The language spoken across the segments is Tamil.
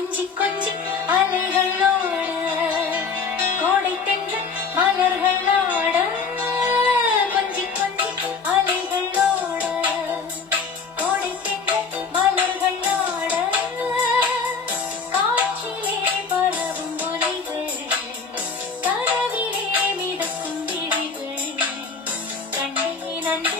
கொஞ்சி கொஞ்சி அலைகளோட கோடை தென்று மலர்களோட கொஞ்சி கொஞ்சி அலைகளோட கோடை தென்று மலர்களோட காற்றிலே பரவும் ஒலிகள் கனவிலே மிதக்கும் விழிகள் கண்ணே நன்றி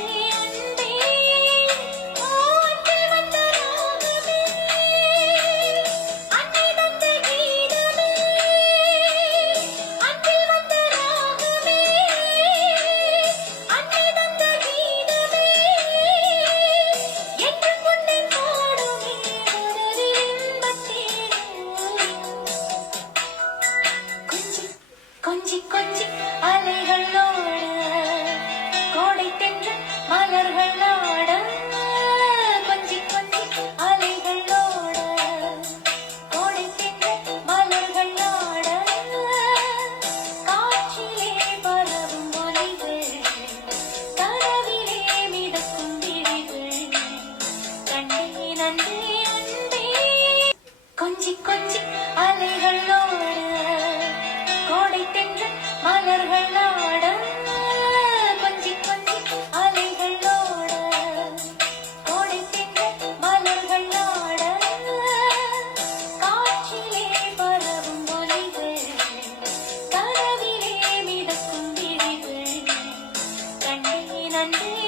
கொஞ்சி கொஞ்சி அலைகளோடு கோடை தென்று மலர்களோட கொஞ்சி கொஞ்சி அலைகளோட கோடை தென்று மலர்களோட காற்றிலே பரவும் ஒலிகள் கரவிலே மிதக்கும் விழிகள் கண்டே நன்றி அன்பே கொஞ்சி கொஞ்சி அலைகள் Sunday.